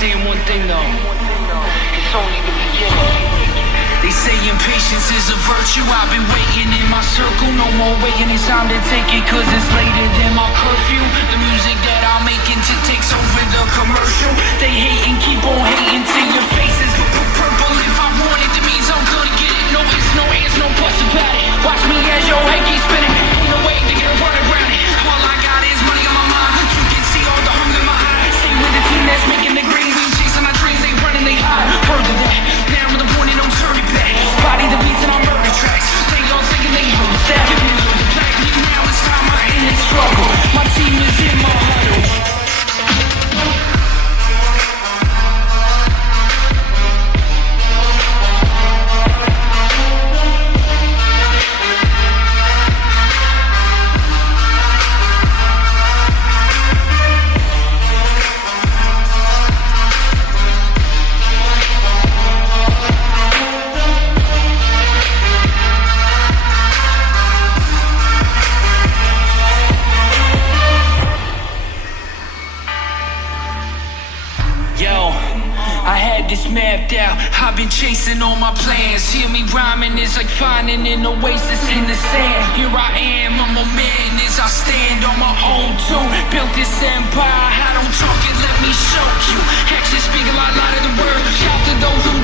understand one thing though. It's only the beginning. They say impatience is a virtue. I've been waiting in my circle. No more waiting, it's time to take it, cause it's later than my curfew. The music that I'm making takes over the commercial. They hate and keep on hating till your face is purple. If I want it, that means I'm gonna get it. No ifs, no ands, no buts about it. Watch me as your head keeps spinning. Ain't no way to get a run around it. All I got is money on my mind. You can see all the hunger in my eyes. Stay with the team that's making the green. We chasing our dreams, they running, they hide. Further that, now with the morning, don't turn it back. Body the beats and I'm murder tracks. They all thinking they hold that. Now it's time I end the struggle. My team is in my huddle. This mapped out, I've been chasing all my plans. Hear me rhyming, it's like finding an oasis in the sand. Here I am, I'm a man as I stand on my own too. Built this empire, I don't talk it, let me show you. Actions speak a lot louder than words. Shout to those who